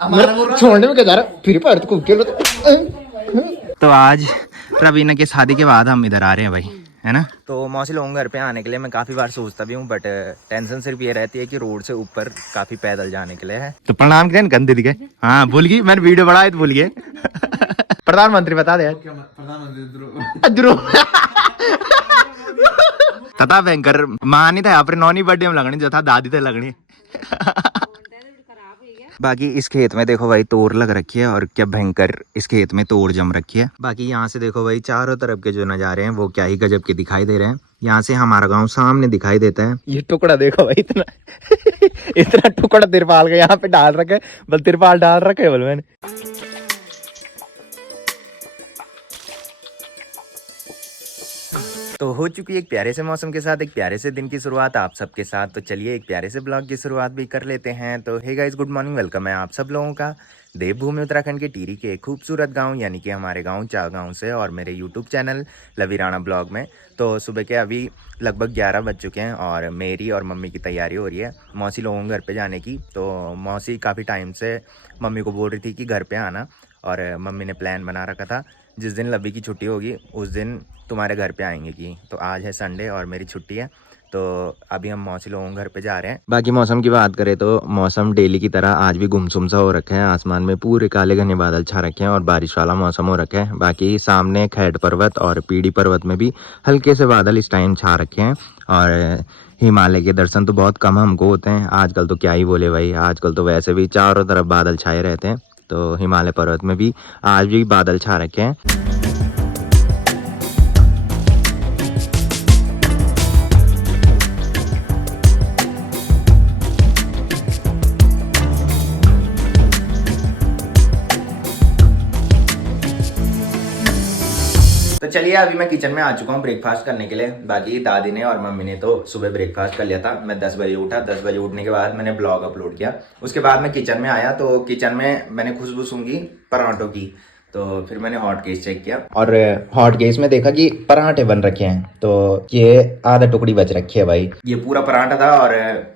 छोड़ने में क्या जा रहा फिर पर तो खेलो। तो आज रवीना की शादी के बाद हम इधर आ रहे हैं भाई, है ना। तो मौसी लोगों घर पे आने के लिए मैं काफी बार सोचता भी हूँ, बट टेंशन सिर्फ ये रहती है कि रोड से ऊपर काफी पैदल जाने के लिए है। तो प्रणाम करें गंदे दिखे। हाँ भूल गई, मैंने वीडियो बढ़ाया तो भूल गए। प्रधानमंत्री बता दे। प्रधानमंत्री ध्रुव तथा बैंकर मां नहीं था यहाँ पर, नौनी बर्थडे में लगनी जो था दादी थे लगनी। बाकी इस खेत में देखो भाई तोड़ लग रखी है, और क्या भयंकर इस खेत में तोड़ जम रखी है। बाकी यहाँ से देखो भाई चारों तरफ के जो नजारे हैं वो क्या ही गजब के दिखाई दे रहे हैं। यहाँ से हमारा गांव सामने दिखाई देता है। ये टुकड़ा देखो भाई इतना इतना टुकड़ा तिरपाल का यहाँ पे डाल रखे, बल तिरपाल डाल रखे बोल मैंने। तो हो चुकी एक प्यारे से मौसम के साथ एक प्यारे से दिन की शुरुआत आप सबके साथ। तो चलिए एक प्यारे से ब्लॉग की शुरुआत भी कर लेते हैं। तो hey guys, good morning, welcome है आप सब लोगों का देवभूमि उत्तराखंड के टिहरी के एक खूबसूरत गांव यानी कि हमारे गांव चागांव से, और मेरे यूट्यूब चैनल लवीराणा ब्लॉग में। तो सुबह के अभी लगभग 11 बज चुके हैं और मेरी और मम्मी की तैयारी हो रही है मौसी लोगों के घर पे जाने की। तो मौसी काफ़ी टाइम से मम्मी को बोल रही थी कि घर पे आना, और मम्मी ने प्लान बना रखा था जिस दिन लवी की छुट्टी होगी उस दिन तुम्हारे घर पे आएंगे की। तो आज है संडे और मेरी छुट्टी है, तो अभी हम मौसी लोगों के घर पे जा रहे हैं। बाकी मौसम की बात करें तो मौसम डेली की तरह आज भी गुमसुम सा हो रखा है। आसमान में पूरे काले घने बादल छा रखे हैं और बारिश वाला मौसम हो रखा है। बाकी सामने खैट पर्वत और पीढ़ी पर्वत में भी हल्के से बादल इस टाइम छा रखे हैं। और हिमालय के दर्शन तो बहुत कम हमको होते हैं आजकल, तो क्या ही बोले भाई, आजकल तो वैसे भी चारों तरफ बादल छाए रहते हैं। तो हिमालय पर्वत में भी आज भी बादल छा रखे हैं। तो चलिए अभी मैं किचन में आ चुका हूँ ब्रेकफास्ट करने के लिए। बाकी दादी ने और मम्मी ने तो सुबह ब्रेकफास्ट कर लिया था। मैं 10 बजे उठा, 10 बजे उठने के बाद मैंने ब्लॉग अपलोड किया। उसके बाद मैं किचन में आया तो किचन में मैंने खुशबू सूंघी पराठों की। तो फिर मैंने हॉट केस चेक किया और हॉट केस में देखा कि पराठे बन रखे हैं। तो ये आधा टुकड़ी बच रखी है भाई। ये पूरा पराठा था और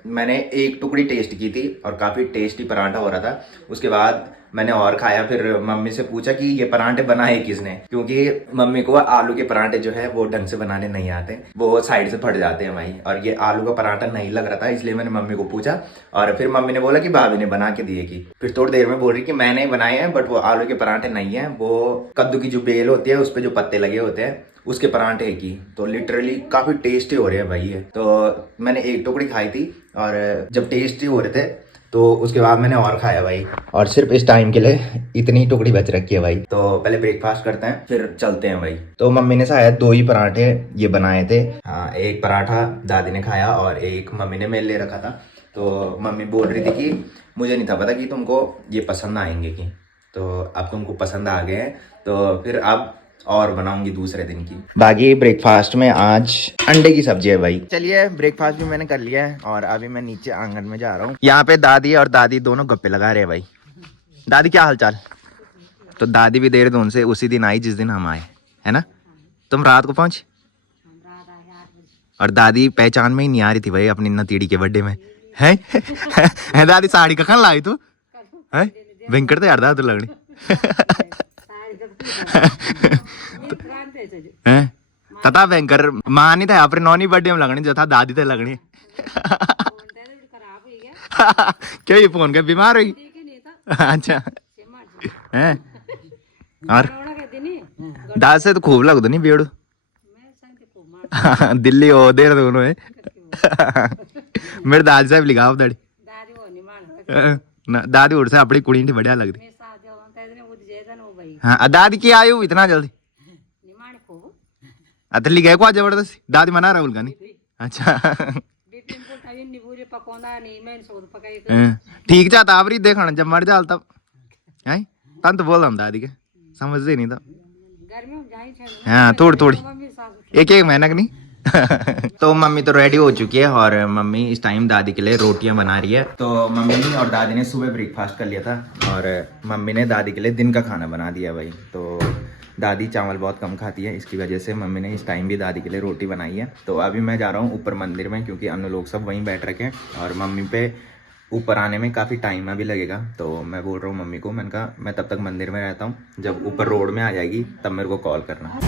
मैंने एक टुकड़ी टेस्ट की थी और काफी टेस्टी पराठा हो रहा था। उसके बाद मैंने और खाया। फिर मम्मी से पूछा कि ये पराठे बनाए किसने, क्योंकि मम्मी को आलू के पराठे जो है वो ढंग से बनाने नहीं आते, वो साइड से फट जाते हैं भाई। और ये आलू का पराठा नहीं लग रहा था, इसलिए मैंने मम्मी को पूछा और फिर मम्मी ने बोला कि भाभी ने बना के दिए की। फिर थोड़ी देर में बोल रही कि मैंने बनाए हैं बट वो आलू के पराठे नहीं है, वो कद्दू की जो बेल होती है उस पर जो पत्ते लगे होते हैं उसके पराठे की। तो लिटरली काफी टेस्टी हो रहे हैं भाई ये। तो मैंने एक टुकड़ी खाई थी और जब टेस्टी हो रहे थे तो उसके बाद मैंने और खाया भाई, और सिर्फ इस टाइम के लिए इतनी टुकड़ी बच रखी है भाई। तो पहले ब्रेकफास्ट करते हैं फिर चलते हैं भाई। तो मम्मी ने शायद 2 ही पराठे ये बनाए थे। हाँ, एक पराठा दादी ने खाया और एक मम्मी ने मेरे ले रखा था। तो मम्मी बोल रही थी कि मुझे नहीं था पता कि तुमको ये पसंद आएंगे की, तो अब तुमको पसंद आ गए हैं तो फिर अब और बनाऊंगी दूसरे दिन की। बाकी ब्रेकफास्ट में आज अंडे की सब्जी है भाई। चलिए ब्रेकफास्ट भी मैंने कर लिया है और अभी मैं नीचे आंगन में जा रहा हूँ। यहाँ पे दादी और दादी दोनों गप्पे लगा रहे हैं भाई। दादी क्या हालचाल? तो दादी भी देर उनसे उसी दिन आई जिस दिन हम आए, है ना। तुम रात को पहुंची और दादी पहचान में ही नहीं आ रही थी भाई अपनी नतीड़ी के बर्थडे में। है दादी साड़ी कखन लाई तू? है वेंकट तो यार दादी लगनी तथा भयंकर मां नहीं था यहाँ पर, नौनी बर्थडे में लगनी जो था दादी थे लगनी। क्या ये फोन के बीमार हुई? अच्छा है। और दाद से तो खूब लग दो नहीं बेड़ू दिल्ली हो देर दोनों है। मेरे दादी साहब लिखा दाड़ी दादी उड़ से अपनी कुड़ी बढ़िया लगती। हाँ दादी की आयु इतना जल्दी अतली गए को जबरदस्ती दादी मना रहा उनका नहीं। अच्छा ठीक जाता आवरी देखना जब मर जाल तब है तन तो बोल रहा हूँ दादी के समझते नहीं था। हाँ थोड़ी थोड़ी एक महीना की नहीं। तो मम्मी तो रेडी हो चुकी है और मम्मी इस टाइम दादी के लिए रोटियां बना रही है। तो मम्मी और दादी ने सुबह ब्रेकफास्ट कर लिया था और मम्मी ने दादी के लिए दिन का खाना बना दिया भाई। तो दादी चावल बहुत कम खाती है, इसकी वजह से मम्मी ने इस टाइम भी दादी के लिए रोटी बनाई है। तो अभी मैं जा रहा हूँ ऊपर मंदिर में क्योंकि अन्य लोग सब वहीं बैठ रखे हैं और मम्मी पे ऊपर आने में काफ़ी टाइम अभी लगेगा, तो मैं बोल रहा हूँ मम्मी को, मैंने कहा मैं तब तक मंदिर में रहता हूँ, जब ऊपर रोड में आ जाएगी तब मेरे को कॉल करना।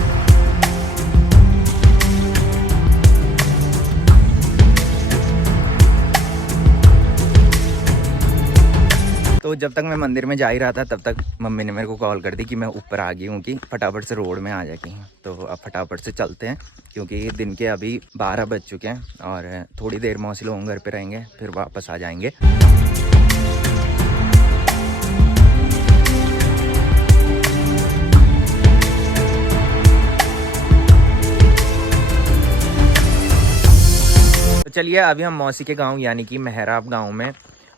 तो जब तक मैं मंदिर में जा ही रहा था तब तक मम्मी ने मेरे को कॉल कर दी कि मैं ऊपर आ गई हूँ, कि फटाफट से रोड में आ जाएगी। तो अब फटाफट से चलते हैं, क्योंकि दिन के अभी 12 बज चुके हैं और थोड़ी देर मौसी लोग घर पे रहेंगे, फिर वापस आ जाएंगे। तो चलिए अभी हम मौसी के गाँव यानी कि मेहराब गाँव में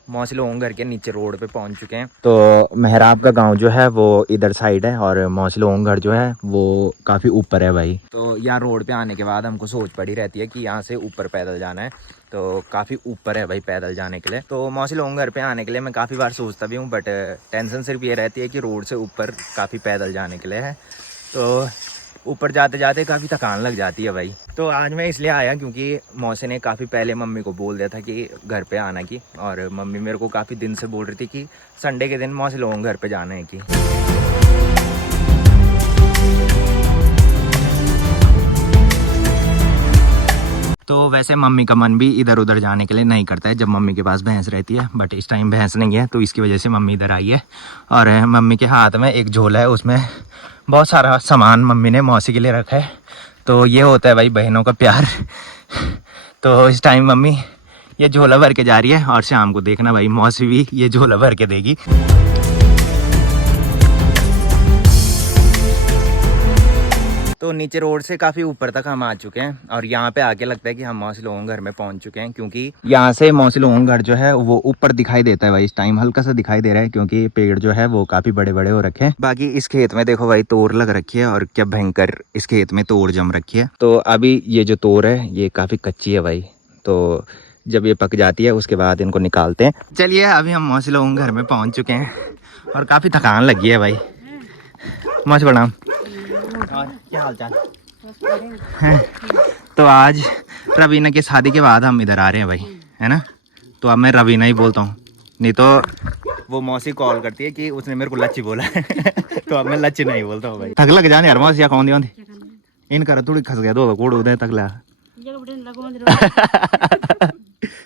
मौसी लोगों घर के नीचे रोड पे पहुंच चुके हैं। तो मेहराब का गांव जो है वो इधर साइड है और मौसी लोगों घर जो है वो काफ़ी ऊपर है भाई। तो यहाँ रोड पे आने के बाद हमको सोच पड़ी रहती है कि यहाँ से ऊपर पैदल जाना है, तो काफ़ी ऊपर है भाई पैदल जाने के लिए। तो मौसी लोगों घर पे आने के लिए मैं काफ़ी बार सोचता भी हूँ, बट टेंशन सिर्फ ये रहती है कि रोड से ऊपर काफ़ी पैदल जाने के लिए है, तो ऊपर जाते जाते काफ़ी थकान लग जाती है भाई। तो आज मैं इसलिए आया क्योंकि मौसी ने काफ़ी पहले मम्मी को बोल दिया था कि घर पे आना की, और मम्मी मेरे को काफ़ी दिन से बोल रही थी कि संडे के दिन मौसी लोगों घर पे जाना है की। तो वैसे मम्मी का मन भी इधर उधर जाने के लिए नहीं करता है जब मम्मी के पास भैंस रहती है, बट इस टाइम भैंस नहीं है तो इसकी वजह से मम्मी इधर आई है। और मम्मी के हाथ में एक झोला है, उसमें बहुत सारा सामान मम्मी ने मौसी के लिए रखा है। तो ये होता है भाई बहनों का प्यार। तो इस टाइम मम्मी ये झोला भर के जा रही है और शाम को देखना भाई मौसी भी ये झोला भर के देगी। तो नीचे रोड से काफ़ी ऊपर तक हम आ चुके हैं और यहाँ पे आके लगता है कि हम मौसी लोगों घर में पहुँच चुके हैं, क्योंकि यहाँ से मौसी लोगों घर जो है वो ऊपर दिखाई देता है भाई। इस टाइम हल्का सा दिखाई दे रहा है क्योंकि पेड़ जो है वो काफ़ी बड़े बड़े हो रखे हैं। बाकी इस खेत में देखो भाई तोर लग रखी है और क्या भयंकर इस खेत में तोर जम रखी है। तो अभी ये जो तोर है ये काफ़ी कच्ची है भाई, तो जब ये पक जाती है उसके बाद इनको निकालते हैं। चलिए अभी हम मौसी लोगों घर में पहुँच चुके हैं और काफ़ी थकान लगी है भाई। मौसी प्रणाम। और क्या हाल चाल है? तो आज रवीना की शादी के बाद हम इधर आ रहे हैं भाई, है ना। तो अब मैं रवीना ही बोलता हूँ, नहीं तो वो मौसी कॉल करती है कि उसने मेरे को लच्ची बोला है। तो अब मैं लच्ची नहीं बोलता हूँ भाई। थक लग जाने यार मौसी कौन दी इनका थोड़ी खस गया दो कोड़ उदय तक ला।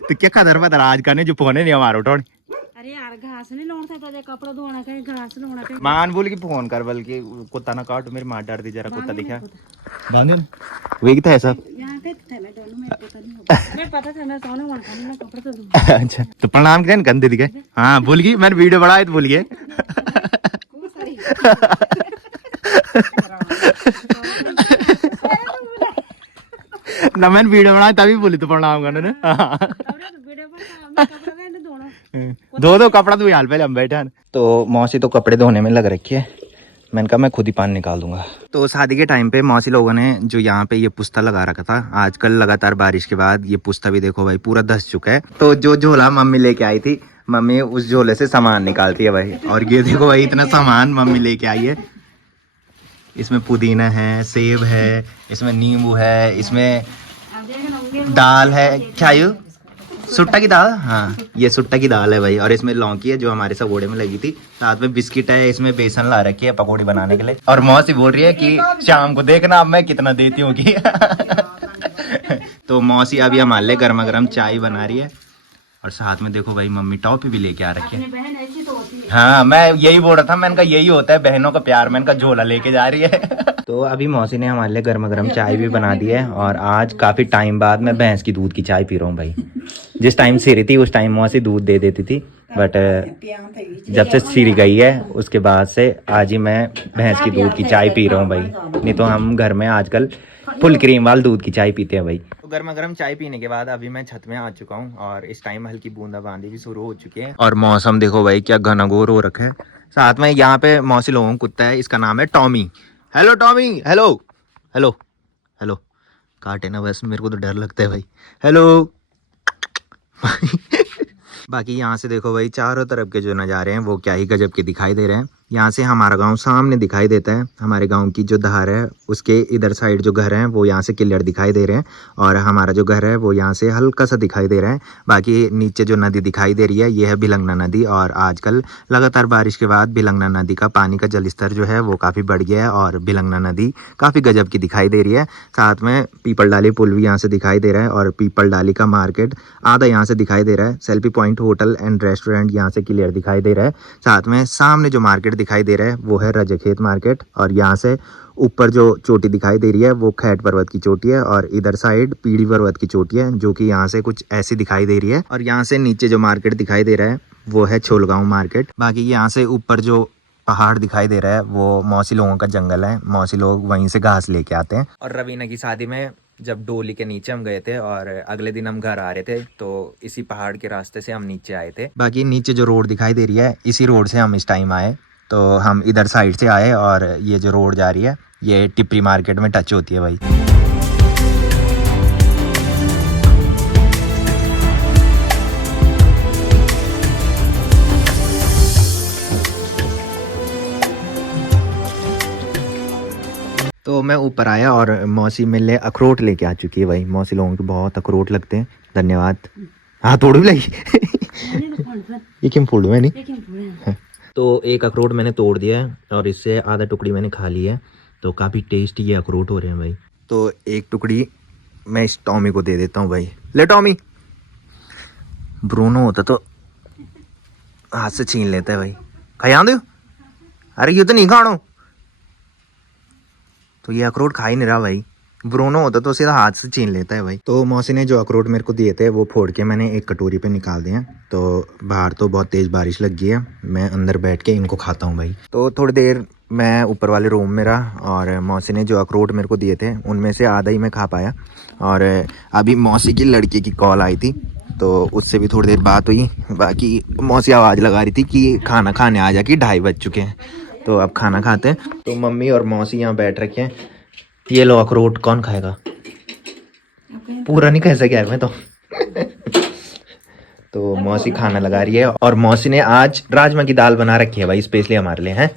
तो क्या खदर पता आज करने जो फोन नहीं हमारा उठा। अरे यार घास नहीं लौटता था, कपड़ा धोना कहीं घास लौटना कहीं। मान बोल के फोन कर, बल्कि कुत्ता ना काट, मेरी माँ डर दी जरा कुत्ता दिखा बांधे वे है सब। यहाँ पे थे मैं दोनों में पता नहीं होगा। मैं पता था मैं सोने वाला था, मैं कपड़ा तो धो। अच्छा तो प्रणाम करें गंदे दिखे। हाँ भूल गई मैंने वीडियो बनाया तो भूल गए। ना मैंने वीडियो बनाया तभी बोली तो प्रणाम करने ने। दो कपड़ा तो हाल पहले हम बैठे हैं। तो मौसी तो कपड़े धोने में लग रखी है, मैंने कहा मैं खुद ही पानी निकाल दूंगा। तो शादी के टाइम पे मौसी लोगों ने जो यहाँ पे ये पुस्ता लगा रखा था, आजकल लगातार बारिश के बाद ये पुस्ता भी देखो भाई पूरा धंस चुका है। तो जो झोला मम्मी लेके आई थी, मम्मी उस झोले से सामान निकालती है भाई। और ये देखो भाई इतना सामान मम्मी लेके आई है। इसमें पुदीना है, सेब है, इसमें नींबू है, इसमें दाल है, क्या यू सुट्टा की दाल। हाँ ये सुट्टा की दाल है भाई। और इसमें लौकी है जो हमारे सगोड़े में लगी थी, साथ में बिस्किट है, इसमें बेसन ला रखी है पकौड़ी बनाने के लिए। और मौसी बोल रही है कि शाम को देखना अब मैं कितना देती हूँ कि। तो मौसी अभी हमारे लिए गर्मा गर्म चाय बना रही है और साथ में देखो भाई मम्मी टॉफी भी लेके आ रखी है। हाँ मैं यही बोल रहा था, मैंने कहा यही होता है बहनों का प्यार, मैंने कहा झोला लेके जा रही है। तो अभी मौसी ने हमारे लिए गर्मा गर्म चाय भी बना दी है और आज काफी टाइम बाद मैं भैंस की दूध की चाय पी रहा हूँ भाई। जिस टाइम सीरी थी उस टाइम मौसी दूध दे देती थी, बट जब से सीरी गई है उसके बाद से आज ही मैं भैंस की दूध की चाय पी रहा हूँ भाई। नहीं तो हम घर में आजकल फुल क्रीम वाले दूध की चाय पीते हैं भाई। तो गर्मा गर्म चाय पीने के बाद अभी मैं छत में आ चुका हूँ और इस टाइम हल्की बूंदाबांदी भी शुरू हो चुकी है और मौसम देखो भाई क्या घनघोर हो रखा है। साथ में यहाँ पे मौसी लोगों का कुत्ता है, इसका नाम है Tommy. Hello Tommy, hello hello hello. काटे ना बस, मेरे को तो डर लगता है भाई। हेलो। बाकी यहाँ से देखो भाई चारों तरफ के जो नज़ारे हैं वो क्या ही गजब के दिखाई दे रहे हैं। यहाँ से हमारा गांव सामने दिखाई देता है। हमारे गांव की जो धार है उसके इधर साइड जो घर हैं वो यहाँ से क्लियर दिखाई दे रहे हैं और हमारा जो घर है वो यहाँ से हल्का सा दिखाई दे रहा है। बाकी नीचे जो नदी दिखाई दे रही है ये है भिलंगना नदी और आजकल लगातार बारिश के बाद भिलंगना नदी का पानी का जलस्तर जो है वो काफ़ी बढ़ गया है और भिलंगना नदी काफ़ी गजब की दिखाई दे रही है। साथ में पीपल डाली पुल भी यहाँ से दिखाई दे रहा है और पीपल डाली का मार्केट आधा यहाँ से दिखाई दे रहा है। Selfie point hotel and restaurant यहाँ से क्लियर दिखाई दे रहा है। साथ में सामने जो मार्केट दिखाई दे रहा है वो है रजखेत मार्केट और यहाँ से ऊपर जो चोटी दिखाई दे रही है वो खैट पर्वत की चोटी है और इधर साइड पीढ़ी पर्वत की चोटी है जो कि यहाँ से कुछ ऐसी दिखाई दे रही है। और यहाँ से नीचे जो मार्केट दिखाई दे रहा है वो है छोलगांव मार्केट। बाकी यहाँ से ऊपर जो पहाड़ दिखाई दे रहा है वो मौसी लोगों का जंगल है। मौसी लोग वहीं से घास लेके आते हैं। और रवीना की शादी में जब डोली के नीचे हम गए थे और अगले दिन हम घर आ रहे थे तो इसी पहाड़ के रास्ते से हम नीचे आए थे। बाकी नीचे जो रोड दिखाई दे रही है इसी रोड से हम इस टाइम आए तो हम इधर साइड से आए और ये जो रोड जा रही है ये टिप्परी मार्केट में टच होती है भाई। तो मैं ऊपर आया और मौसी मेरे लिए अखरोट लेके आ चुकी है भाई। मौसी लोगों को बहुत अखरोट लगते हैं। धन्यवाद। हाँ तोड़ भी लगी ये क्यों फोड़ मैंने तो एक अखरोट मैंने तोड़ दिया है और इससे आधा टुकड़ी मैंने खा ली है। तो काफ़ी टेस्टी ये अखरोट हो रहे हैं भाई। तो एक टुकड़ी मैं इस टॉमी को दे देता हूँ भाई। ले टॉमी। ब्रूनो होता तो हाथ से छीन लेता है भाई। खाया दो। अरे ये तो नहीं खाना तो ये अखरोट खा ही नहीं रहा भाई। ब्रूनो होता तो सीधा हाथ से छीन लेता है भाई। तो मौसी ने जो अखरोट मेरे को दिए थे वो फोड़ के मैंने एक कटोरी पे निकाल दिए। तो बाहर तो बहुत तेज़ बारिश लग गई है। मैं अंदर बैठ के इनको खाता हूँ भाई। तो थोड़ी देर मैं ऊपर वाले रूम में रहा और मौसी ने जो अखरोट मेरे को दिए थे उनमें से आधा ही मैं खा पाया। और अभी मौसी की लड़की की कॉल आई थी तो उससे भी थोड़ी देर बात हुई। बाकी मौसी आवाज़ लगा रही थी कि खाना खाने आ जा कि 2:30 बज चुके हैं। तो अब खाना खाते हैं। तो मम्मी और मौसी यहाँ बैठ रखे हैं। ये लो अखरोट कौन खाएगा। पूरा नहीं कह सके मैं तो मौसी खाना लगा रही है और मौसी ने आज राजमा की दाल बना रखी है भाई स्पेशली हमारे लिए है।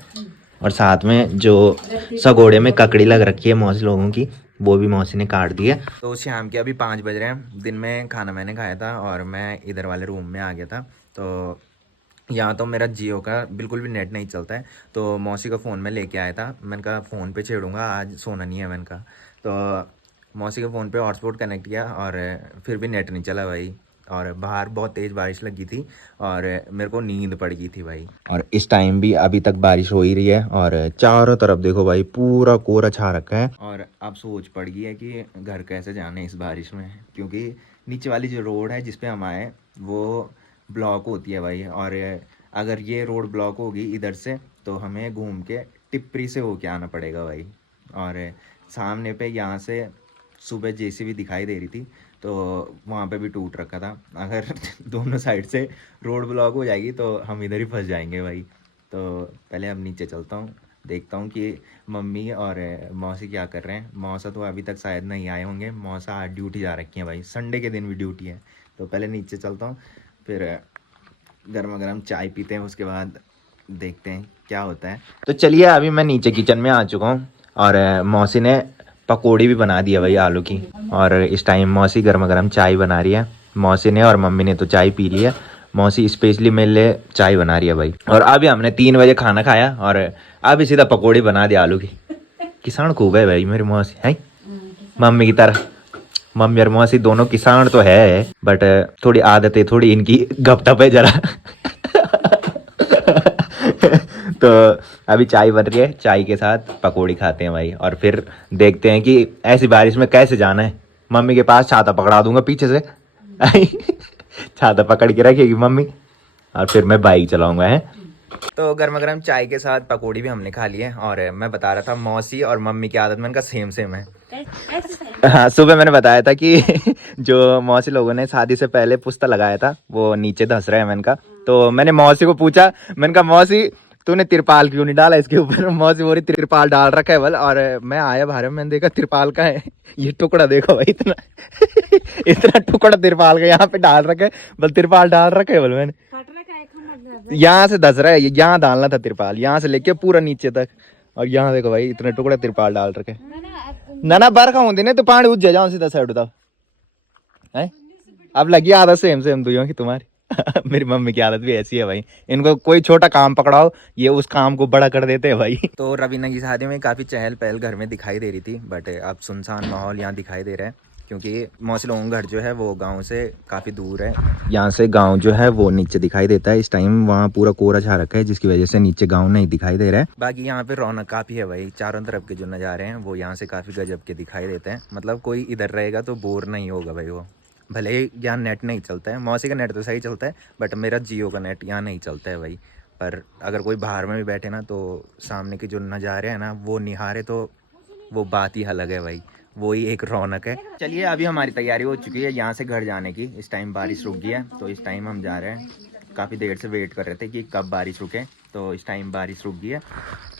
और साथ में जो सगोड़े में ककड़ी लग रखी है मौसी लोगों की वो भी मौसी ने काट दी है। तो शाम के अभी 5 बज रहे हैं। दिन में खाना मैंने खाया था और मैं इधर वाले रूम में आ गया था। तो यहाँ तो मेरा जियो का बिल्कुल भी नेट नहीं चलता है। तो मौसी का फ़ोन में लेके आया था। मैंने कहा फ़ोन पे छेड़ूंगा आज सोना नहीं है मैंने कहा। तो मौसी के फ़ोन पे हॉटस्पॉट कनेक्ट किया और फिर भी नेट नहीं चला भाई। और बाहर बहुत तेज़ बारिश लगी थी और मेरे को नींद पड़ गई थी भाई। और इस टाइम भी अभी तक बारिश हो ही रही है और चारों तरफ देखो भाई पूरा कोहरा छा रखा है। और अब सोच पड़ गई है कि घर कैसे जाने इस बारिश में क्योंकि नीचे वाली जो रोड है जिस पे हम आए वो ब्लॉक होती है भाई। और अगर ये रोड ब्लॉक होगी इधर से तो हमें घूम के टिप्परी से होके आना पड़ेगा भाई। और सामने पे यहाँ से सुबह जेसीबी दिखाई दे रही थी तो वहाँ पे भी टूट रखा था। अगर दोनों साइड से रोड ब्लॉक हो जाएगी तो हम इधर ही फंस जाएंगे भाई। तो पहले अब नीचे चलता हूँ देखता हूँ कि मम्मी और मौसी क्या कर रहे हैं। मौसा तो अभी तक शायद नहीं आए होंगे। मौसा आज ड्यूटी जा रखी है भाई। संडे के दिन भी ड्यूटी है। तो पहले नीचे चलता हूँ फिर गर्मा गर्म चाय पीते हैं उसके बाद देखते हैं क्या होता है। तो चलिए अभी मैं नीचे किचन में आ चुका हूँ और मौसी ने पकौड़ी भी बना दिया भाई आलू की। और इस टाइम मौसी गर्मा गर्म चाय बना रही है। मौसी ने और मम्मी ने तो चाय पी ली है। मौसी स्पेशली मेरे लिए चाय बना रही है भाई। और अभी हमने 3 बजे खाना खाया और अभी सीधा पकौड़ी बना दिया आलू की। किसान खूब है भाई मेरी मौसी है मम्मी की तरह। मम्मी और मौसी दोनों किसान तो है बट थोड़ी आदत है थोड़ी इनकी गपटप है जरा तो अभी चाय बन रही है। चाय के साथ पकौड़ी खाते हैं भाई और फिर देखते हैं कि ऐसी बारिश में कैसे जाना है। मम्मी के पास छाता पकड़ा दूंगा पीछे से छाता पकड़ के रखेगी मम्मी और फिर मैं बाइक चलाऊंगा है। तो गर्मा गर्म चाय के साथ पकौड़ी भी हमने खा ली है। और मैं बता रहा था मौसी और मम्मी की आदत में इनका सेम है। हाँ सुबह मैंने बताया था कि जो मौसी लोगों ने शादी से पहले पुस्ता लगाया था वो नीचे धंस रहा है मैंने कहा। तो मैंने मौसी को पूछा मैंने कहा मौसी तूने तिरपाल क्यों नहीं डाला इसके ऊपर। मौसी बोली तिरपाल डाल रखा है बल। और मैं आया बाहर मैंने देखा तिरपाल का है ये टुकड़ा देखो भाई इतना इतना टुकड़ा तिरपाल का यहाँ पे डाल रखा है बल तिरपाल डाल रखा है बल मैंने यहाँ से धस रहा है, यहाँ डालना था तिरपाल, यहाँ से लेके पूरा नीचे तक। और यहाँ देखो भाई इतने टुकड़े तिरपाल डाल रखे। ना बरखा होती ना तो पानी उज जाओ सीधा साइड उतार है। अब लगी आदत सेम दुइयों की तुम्हारी। मेरी मम्मी की आदत भी ऐसी है भाई, इनको कोई छोटा काम पकड़ाओ ये उस काम को बड़ा कर देते हैं भाई। तो रवीना की शादी में काफी चहल पहल घर में दिखाई दे रही थी, बट अब सुनसान माहौल यहाँ दिखाई दे रहा है क्योंकि मौसी लोगों का घर जो है वो गांव से काफ़ी दूर है। यहाँ से गांव जो है वो नीचे दिखाई देता है। इस टाइम वहाँ पूरा कोहरा छा रखा है जिसकी वजह से नीचे गांव नहीं दिखाई दे रहा है। बाकी यहाँ पे रौनक काफ़ी है भाई, चारों तरफ के जो नज़ारे हैं वो यहाँ से काफ़ी गजब के दिखाई देते हैं। मतलब कोई इधर रहेगा तो बोर नहीं होगा भाई। वो भले ही यहाँ नेट नहीं चलता है, मौसी का नेट तो सही चलता है बट मेरा जियो का नेट यहाँ नहीं चलता है भाई। पर अगर कोई बाहर में भी बैठे ना तो सामने के जो नज़ारे हैं ना वो निहारे तो वो बात ही अलग है भाई, वही एक रौनक है। चलिए अभी हमारी तैयारी हो चुकी है यहाँ से घर जाने की। इस टाइम बारिश रुक गई है तो इस टाइम हम जा रहे हैं। काफ़ी देर से वेट कर रहे थे कि कब बारिश रुके, तो इस टाइम बारिश रुक गई है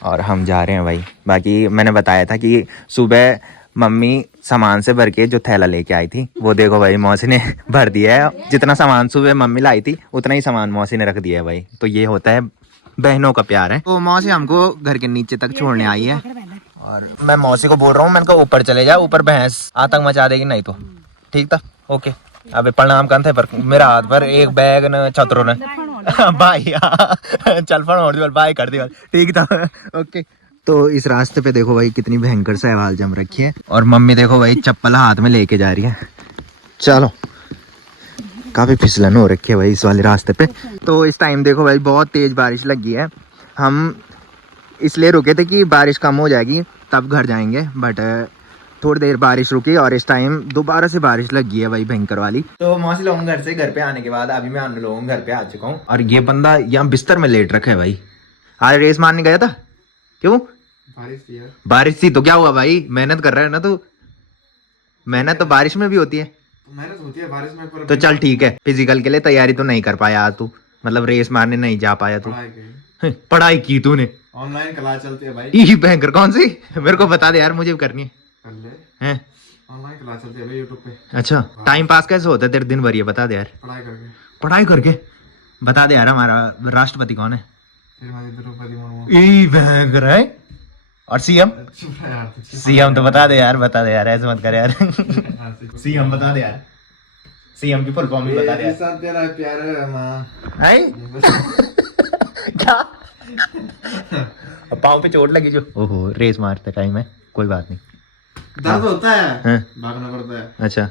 और हम जा रहे हैं भाई। बाकी मैंने बताया था कि सुबह मम्मी सामान से भर के जो थैला लेके आई थी वो देखो भाई मौसी ने भर दिया है। जितना सामान सुबह मम्मी लाई थी उतना ही सामान मौसी ने रख दिया है भाई। तो ये होता है बहनों का प्यार है। तो मौसी हमको घर के नीचे तक छोड़ने आई है और मैं मौसी को बोल रहा हूँ, मैंने कहा ऊपर चले जा, ऊपर भैंस आतंक मचा देगी नहीं तो। ठीक था, ओके। अबे प्रणाम करते पर मेरा हाथ पर एक बैग न छतरों ने भाई चल फण भाई कर दी। ठीक था, ओके। तो इस रास्ते पे देखो भाई कितनी भयंकर सहवाल जम रखी है और मम्मी देखो भाई चप्पल हाथ में लेके जा रही है। चलो काफी फिसलन हो रखी है भाई इस वाले रास्ते पे। तो इस टाइम देखो भाई बहुत तेज बारिश लगी है। हम इसलिए रुके थे कि बारिश कम हो जाएगी तब घर जाएंगे, बट थोड़ी देर बारिश रुकी और इस टाइम दोबारा से बारिश लगी है भाई भयंकर वाली। तो मौसी लोगों घर से घर पे आने के बाद अभी मैं अन्य लोगों घर पे आ चुका हूँ और ये बंदा यहाँ बिस्तर में लेट रखा है भाई। आज रेस मारने गया था, क्यों? बारिश थी तो क्या हुआ भाई, मेहनत कर रहा है ना तू। मेहनत तो बारिश में भी होती है, मेहनत होती है बारिश में। तो चल ठीक है, फिजिकल के लिए तैयारी तो नहीं कर पाया तू, मतलब रेस मारने नहीं जा पाया तू। पढ़ाई की तूने? ऑनलाइन क्लास चलती है भाई। ई भयंकर कौन सी, मेरे को बता दे यार, मुझे भी करनी है। कर ले, हैं? ऑनलाइन क्लास चलती है भाई यूट्यूब पे। अच्छा, टाइम पास कैसे होता है तेरे दिन भर, ये बता दे यार। पढ़ाई करके। पढ़ाई करके? बता दे यार हमारा राष्ट्रपति कौन है? द्रौपदी मुर्मू। ई भयंकर है। और सीएम? सीएम तो बता दे यार, बता दे यार, ऐसे मत कर यार। सीएम बता दे यार, सीएम की फुल फॉर्म भी बता दे यार। तेरा प्यार है मां। क्या पाँव पे चोट लगी जो? ओहो, रेस मारते टाइम है, कोई बात नहीं। दर्द होता है, हाँ? भागना पड़ता है। अच्छा,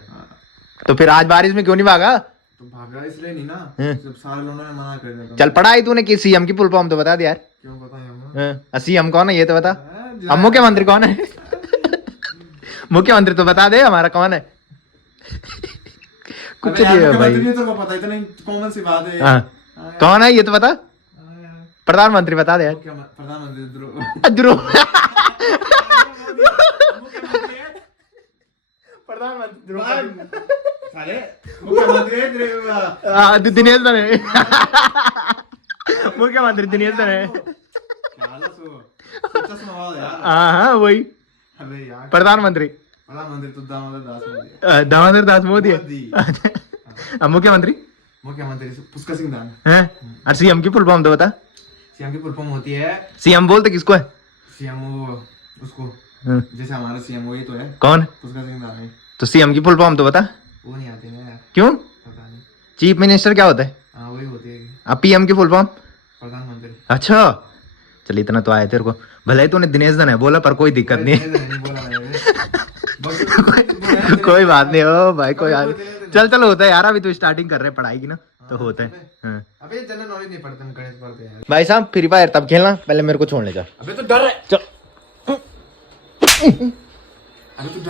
तो फिर आज बारिश में क्यों नहीं भागा? तो भागा इसलिए नहीं ना, हाँ? जब सारे लोगों ने मना कर दिया। चल पढ़ाई तूने की, सीएम की फुल फॉर्म तो बता दे यार। क्यों बताएं? सीएम कौन है ये तो बता। अब मुख्यमंत्री कौन है? मुख्यमंत्री तो बता दे हमारा कौन है। कुछ नहीं है भाई, तो पता है, इतनी कॉमन सी बात है। हाँ, कौन है ये तो बता। प्रधानमंत्री बता दे यार। प्रधानमंत्री ध्रुव। दिनेश धन है। मुख्यमंत्री दिनेश धन है। हाँ हाँ वही प्रधानमंत्री। प्रधानमंत्री तो दामोदर दास मोदी है। अब मुख्यमंत्री? मुख्यमंत्री पुष्कर सिंह धामी है। और सीएम की फुल फॉर्म तो बता। सीएम की फुल फॉर्म होती है, सीएम बोलते किसको है? सीएम वो उसको, जैसे हमारा सीएम वही तो है। कौन? पुष्कर सिंह धामी। तो सीएम की फुल फॉर्म तो बता। वो नहीं आती ना यार। क्यों? पता नहीं। चीफ मिनिस्टर क्या होता है? हाँ वही होती है। अब पीएम की फुल फॉर्म? प्रधानमंत्री। अच्छा चल, इतना तो आया तेरे को। भले ही तूने दिनेश धन है बोला पर कोई दिक्कत नहीं। कोई बात नहीं हो भाई, कोई बात नहीं। चल चल होता है यार, अभी तो स्टार्टिंग कर रहे हैं पढ़ाई की ना, तो होता है। हाँ। अबे जनरल नॉलेज नहीं पढ़ते, हम गणित पढ़ते हैं। भाई साहब फ्री फायर तब खेलना, पहले मेरे को छोड़ने जा। अबे तो डर है। चल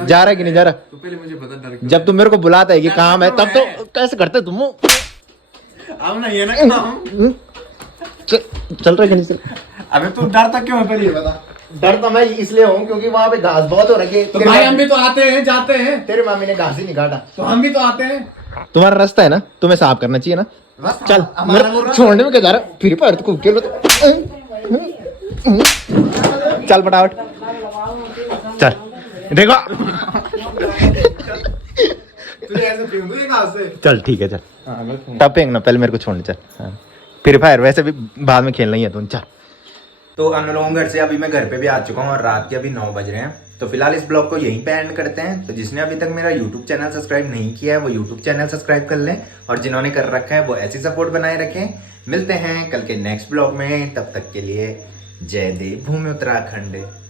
जा रहा है कि नहीं जा रहा? तो पहले मुझे बता डर। जब तुम मेरे को बुलाता है कि काम है तब तो कैसे करते तुम? अब ना ये ना चल रहा है कि नहीं? अबे तू डरता क्यों है पहले ये बता। डरता मैं इसलिए हूँ क्योंकि वहाँ पे घास बहुत हो रखी है। तो भाई हम भी तो आते हैं जाते हैं। तेरे मामी ने घास ही नहीं काटा, तो हम भी तो आते हैं। तुम्हारा रास्ता है ना, तुम्हें साफ करना चाहिए ना। चल मेरे छोड़ने में क्या जा रहा, फ्री फायर तो खेलो तो। चल फटाफट चल, देखो तुझे ऐसे फेंक दूं ये घास से। चल ठीक है चल, तब फेंकना, पहले मेरे को छोड़ने चल। हाँ फ्री फायर वैसे भी बाद में खेलना ही है तुम। चल तो हम लोगों घर से अभी मैं घर पे भी आ चुका हूँ और रात के अभी 9 बज रहे हैं। तो फिलहाल इस ब्लॉग को यहीं पे एंड करते हैं। तो जिसने अभी तक मेरा यूट्यूब चैनल सब्सक्राइब नहीं किया है वो यूट्यूब चैनल सब्सक्राइब कर लें, और जिन्होंने कर रखा है वो ऐसी सपोर्ट बनाए रखें। मिलते हैं कल के नेक्स्ट ब्लॉग में, तब तक के लिए जय देव भूमि उत्तराखंड।